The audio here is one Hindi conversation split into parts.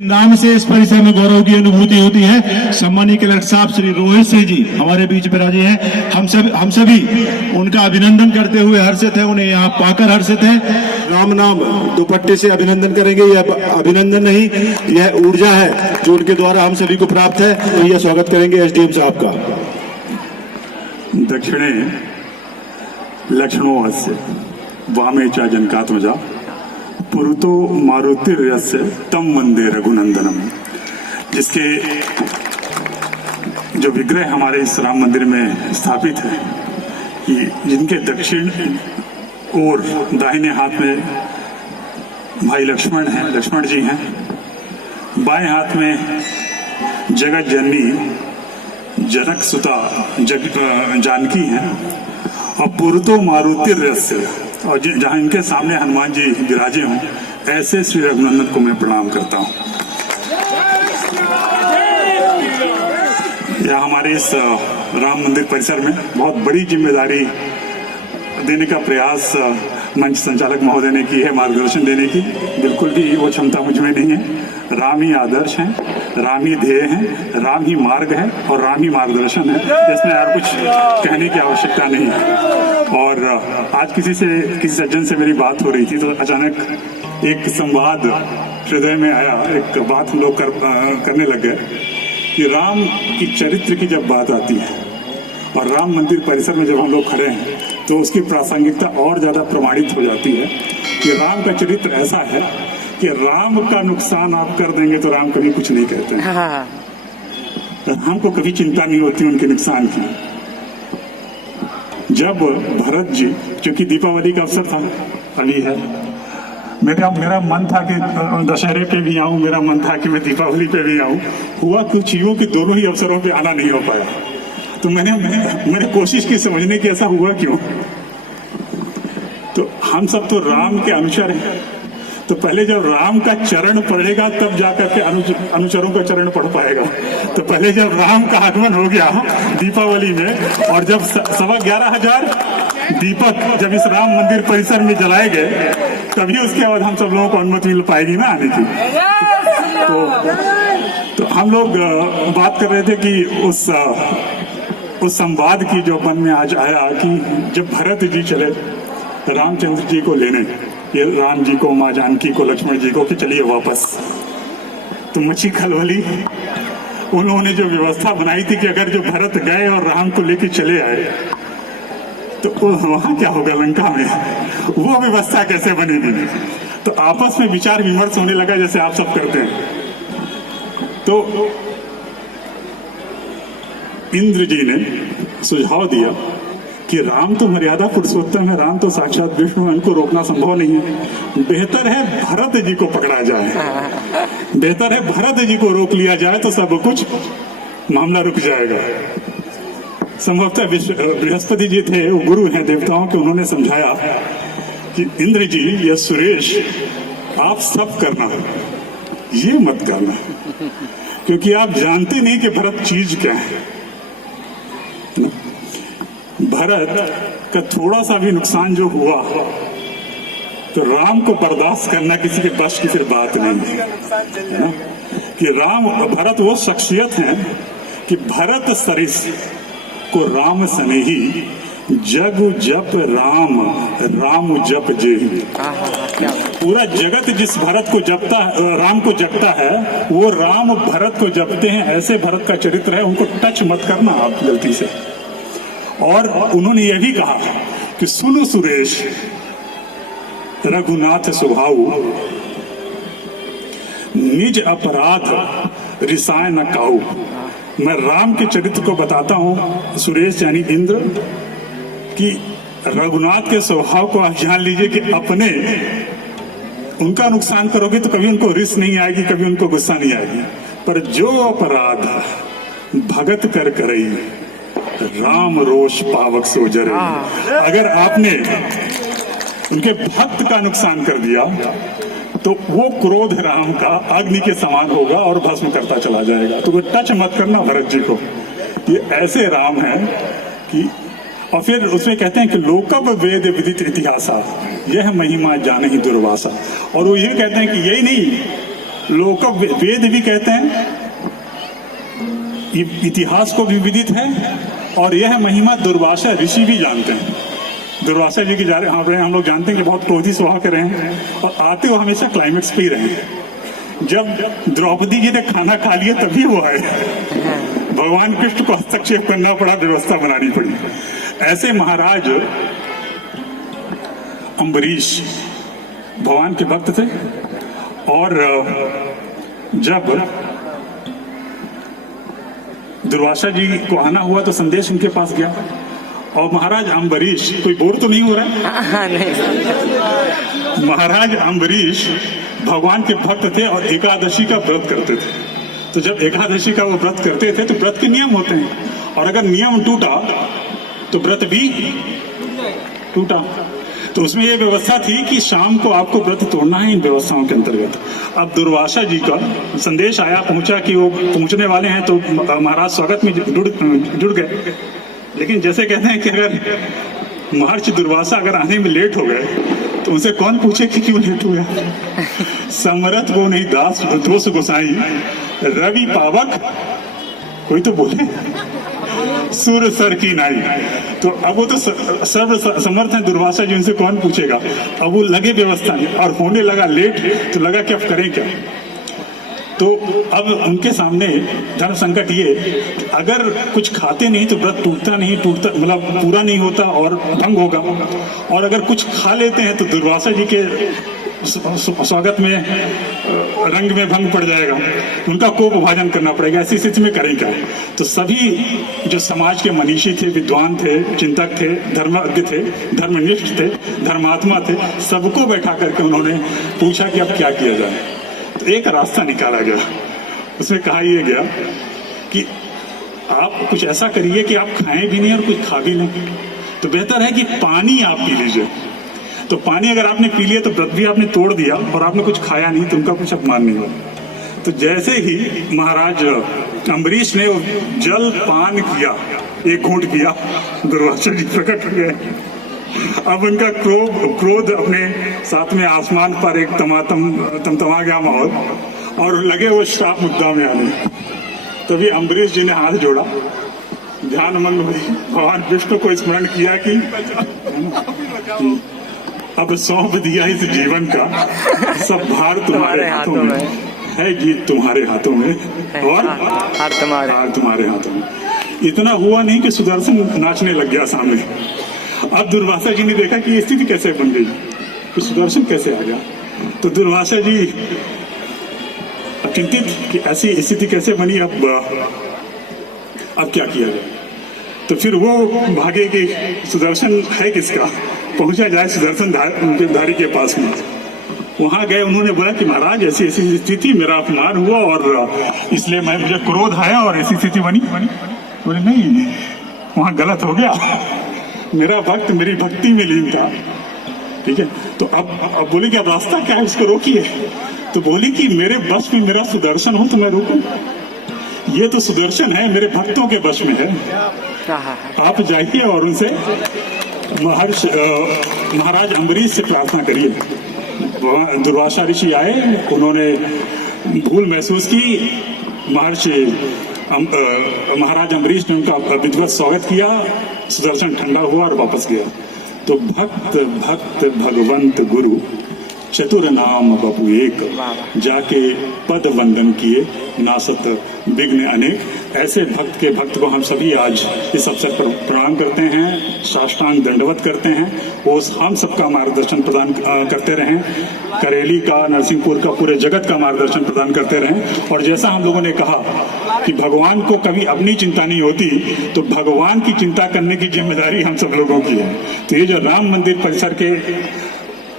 नाम से इस परिसर में गौरव की अनुभूति होती है। सम्मानीय कलेक्टर साहब श्री रोहित सिंह जी हमारे बीच विराजे हैं। हम सभी उनका अभिनंदन करते हुए हर्षित हैं, उन्हें यहाँ पाकर हर्षित हैं। राम नाम दुपट्टे से अभिनंदन करेंगे। यह अभिनंदन नहीं, यह ऊर्जा है जो उनके द्वारा हम सभी को प्राप्त है। यह स्वागत करेंगे एसडीएम साहब का। दक्षिणे लक्ष्मणो अस्य वामे च जनकात्मजा पुरुतो मारुतिर्यस्य तम वंदे रघुनंदनम। जिसके जो विग्रह हमारे इस राम मंदिर में स्थापित है, कि जिनके दक्षिण और दाहिने हाथ में भाई लक्ष्मण जी हैं, बाएं हाथ में जगत जननी जनक सुता जानकी हैं, और पुरुतो मारुतिर्यस्य, और जहां इनके सामने हनुमान जी विराजे हों, ऐसे श्री रघुनंदन को मैं प्रणाम करता हूं। यह हमारे इस राम मंदिर परिसर में बहुत बड़ी जिम्मेदारी देने का प्रयास मंच संचालक महोदय ने की है, मार्गदर्शन देने की। बिल्कुल भी वो क्षमता मुझ में नहीं है। राम ही आदर्श हैं, राम ही ध्येय हैं, राम ही मार्ग है और राम ही मार्गदर्शन है। इसमें और कुछ कहने की आवश्यकता नहीं है। और आज किसी सज्जन से मेरी बात हो रही थी, तो अचानक एक संवाद हृदय में आया। एक बात हम लोग करने लग गए कि राम की चरित्र की जब बात आती है और राम मंदिर परिसर में जब हम लोग खड़े हैं, तो उसकी प्रासंगिकता और ज्यादा प्रमाणित हो जाती है कि राम का चरित्र ऐसा है कि राम का नुकसान आप कर देंगे तो राम कभी कुछ नहीं कहते हैं। राम को कभी चिंता नहीं होती उनके नुकसान की। जब भरत जी, क्योंकि दीपावली का अवसर था, अभी है, मेरा मन था कि दशहरे पे भी आऊं, मेरा मन था कि मैं दीपावली पे भी आऊं। हुआ कुछ यूं कि दोनों ही अवसरों पे आना नहीं हो पाया। तो मैंने कोशिश की समझने की ऐसा हुआ क्यों। तो हम सब तो राम के अनुचर हैं, तो पहले जब राम का चरण पड़ेगा तब जाकर के अनुचरों का चरण पढ़ पाएगा। तो पहले जब राम का आगमन हो गया दीपावली में, और जब 11,500 दीपक जब इस राम मंदिर परिसर में जलाए गए, तभी उसके बाद हम सब लोगों को अनुमति मिल पाएगी ना आने की। तो हम लोग बात कर रहे थे कि उस संवाद की जो मन में आज आया कि जब भरत जी चले रामचंद्र जी को लेने, ये राम जी को, माँ जानकी को, लक्ष्मण जी को, कि चलिए वापस, तो मची खलबली। उन्होंने जो व्यवस्था बनाई थी कि अगर जो भरत गए और राम को लेके चले आए तो वहां क्या होगा लंका में, वो व्यवस्था कैसे बनेगी। तो आपस में विचार विमर्श होने लगा, जैसे आप सब करते हैं। तो इंद्र जी ने सुझाव दिया कि राम तो मर्यादा पुरुषोत्तम है, राम तो साक्षात विष्णु है, उनको रोकना संभव नहीं है। बेहतर है भरत जी को पकड़ा जाए, बेहतर है भरत जी को रोक लिया जाए, तो सब कुछ मामला रुक जाएगा। संभवतः बृहस्पति जी थे, वो गुरु हैं देवताओं के, उन्होंने समझाया कि इंद्र जी या सुरेश, आप सब करना, ये मत करना, क्योंकि आप जानते नहीं कि भरत चीज क्या है। भरत का थोड़ा सा भी नुकसान जो हुआ, तो राम को बर्दाश्त करना किसी के बस की फिर बात नहीं है ना। कि भरत वो शख्सियत है कि भरत सरिस को राम स्नेही, जग जप राम, राम जप जेहि। पूरा जगत जिस भरत को जपता है, राम को जपता है, वो राम भरत को जपते हैं। ऐसे भरत का चरित्र है, उनको टच मत करना आप गलती से। और उन्होंने यह भी कहा कि सुनो सुरेश, रघुनाथ स्वभाव, निज अपराध रिसाय न काऊ। मैं राम के चरित्र को बताता हूं सुरेश यानी इंद्र, कि रघुनाथ के स्वभाव को आप जान लीजिए कि अपने उनका नुकसान करोगे तो कभी उनको रिस नहीं आएगी, कभी उनको गुस्सा नहीं आएगी। पर जो अपराध भगत कर करई, राम रोष पावक सो जरे। अगर आपने उनके भक्त का नुकसान कर दिया तो वो क्रोध राम का अग्नि के समान होगा और भस्म करता चला जाएगा। तो वो टच मत करना भरत जी को। ये ऐसे राम है कि, और फिर उसमें कहते हैं कि लोकव वेद विदित इतिहासा, यह महिमा जाने ही दुर्वासा। और वो ये कहते हैं कि यही नहीं, लोगों को वेद भी कहते हैं, इतिहास को भी विदित है, और यह महिमा दुर्वासा ऋषि भी जानते हैं। दुर्वासा जी की हम लोग जानते हैं कि बहुत क्रोधी स्वभाव के रहे हैं और आते हुए हमेशा क्लाइमेक्स पे ही रहे हैं। जब द्रौपदी जी ने खाना खा लिया तभी वो आए, भगवान कृष्ण को हस्तक्षेप करना पड़ा, व्यवस्था बनानी पड़ी। ऐसे महाराज अम्बरीश भगवान के भक्त थे, और जब दुर्वासा जी को आना हुआ तो संदेश उनके पास गया, और महाराज अम्बरीश, कोई बोर तो नहीं हो रहा है? नहीं। महाराज अम्बरीश भगवान के भक्त थे और एकादशी का व्रत करते थे। तो जब एकादशी का वो व्रत करते थे तो व्रत के नियम होते हैं, और अगर नियम टूटा तो व्रत भी टूटा। तो उसमें ये व्यवस्था थी कि शाम को आपको व्रत तोड़ना है इन व्यवस्थाओं के अंतर्गत। अब दुर्वासा जी का संदेश आया, पहुंचा कि वो पहुंचने वाले हैं, तो महाराज स्वागत में जुड़ गए। लेकिन जैसे कहते हैं कि अगर महर्षि दुर्वासा अगर आने में लेट हो गए तो उनसे कौन पूछे कि क्यों लेट हुआ? समरथ वो नहीं दास दोष गोसाई, रवि पावक कोई तो बोले, सूर्य सर की नाई। तो अब वो तो सर्व समर्थ है दुर्वासा जी, उनसे कौन पूछेगा? अब वो लगे व्यवस्था में, और होने लगा लेट, तो लगा कि अब करें क्या। तो अब उनके सामने धर्म संकट ये, अगर कुछ खाते नहीं तो व्रत टूटता मतलब पूरा नहीं होता और भंग होगा, और अगर कुछ खा लेते हैं तो दुर्वासा जी के स्वागत में रंग में भंग पड़ जाएगा, उनका कोप भाजन करना पड़ेगा। ऐसी स्थिति में करें क्या? तो सभी जो समाज के मनीषी थे, विद्वान थे, चिंतक थे, धर्मज्ञ थे, धर्मनिष्ठ थे, धर्मात्मा थे, सबको बैठा करके उन्होंने पूछा कि अब क्या किया जाए। तो एक रास्ता निकाला गया, उसमें कहा यह गया कि आप कुछ ऐसा करिए कि आप खाएं भी नहीं और कुछ खा भी नहीं, तो बेहतर है कि पानी आप पी लीजिए। तो पानी अगर आपने पी लिया तो व्रत भी आपने तोड़ दिया, और आपने कुछ खाया नहीं तो उनका कुछ अपमान नहीं हुआ। तो जैसे ही महाराज अम्बरीश ने जल पान किया, एक घूंट किया, दुर्वासा जी प्रकट हो गए। अब उनका क्रोध अपने साथ में आसमान पर एक तमतमा गया माहौल, और लगे वो श्राप मुद्दा में आने। तभी अम्बरीश जी ने हाथ जोड़ा, ध्यान मंद भगवान विष्णु को स्मरण किया कि अब सौंप दिया इस जीवन का, सब भार तुम्हारे हाथों में है, गीत तुम्हारे हाथों में, और हार तुम्हारे हाथों में। इतना हुआ नहीं कि सुदर्शन नाचने लग गया सामने। अब दुर्वासा जी ने देखा कि ये स्थिति कैसे बन गई, कि सुदर्शन कैसे आ गया। तो दुर्वासा जी चिंतित कि ऐसी स्थिति कैसे बनी, अब क्या किया जाए। तो फिर वो भागे कि सुदर्शन है किसका, पहुंचा जाए सुदर्शन धारी के पास में। वहां गए, उन्होंने बोला कि महाराज ऐसी ऐसी स्थिति, मेरा अपमान हुआ और इसलिए मुझे क्रोध आया और ऐसी स्थिति बनी। बोले नहीं, वहां गलत हो गया, मेरा भक्त मेरी भक्ति में लीन था, ठीक है। तो अब बोले कि अब रास्ता क्या है, उसको रोकिए। तो बोली कि मेरे बस में मेरा सुदर्शन हो तो मैं रोकूं, ये तो सुदर्शन है मेरे भक्तों के बस में है। आप जाइए और उनसे महाराज अम्बरीश से प्रार्थना करिए। दुर्वासा ऋषि आए, उन्होंने भूल महसूस की, महाराज अम्बरीश ने उनका विधिवत स्वागत किया, सुदर्शन ठंडा हुआ और वापस गया। तो भक्त भक्त भगवंत गुरु चतुर नाम बपु एक, जाके पद वंदन किए नासत विघ्न अनेक। ऐसे भक्त के भक्त को हम सभी आज इस अवसर पर प्रणाम करते हैं, साष्टांग दंडवत करते हैं। वो हम सबका मार्गदर्शन प्रदान करते रहें, करेली का, नरसिंहपुर का, पूरे जगत का मार्गदर्शन प्रदान करते रहें। और जैसा हम लोगों ने कहा कि भगवान को कभी अपनी चिंता नहीं होती, तो भगवान की चिंता करने की जिम्मेदारी हम सब लोगों की है। तो ये जो राम मंदिर परिसर के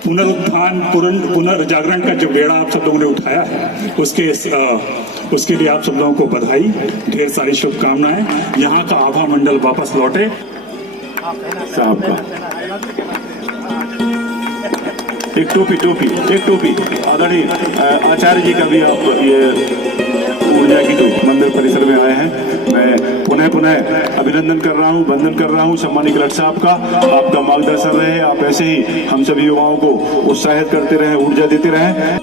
पुनरुत्थान पुनर्जागरण का जो बेड़ा आप सब लोगों ने उठाया है, उसके लिए आप सब लोगों को बधाई, ढेर सारी शुभकामनाएं। यहाँ का आभा मंडल वापस लौटे साहब का। एक टोपी आदरणीय आचार्य जी का भी आप ये ऊर्जा की जो मंदिर परिसर में आए हैं, मैं पुनः अभिनंदन कर रहा हूँ, वंदन कर रहा हूँ सम्मानित कलेक्टर साहब का। आपका मार्गदर्शन रहे, आप ऐसे ही हम सभी युवाओं को उत्साहित करते रहें, ऊर्जा देते रहें।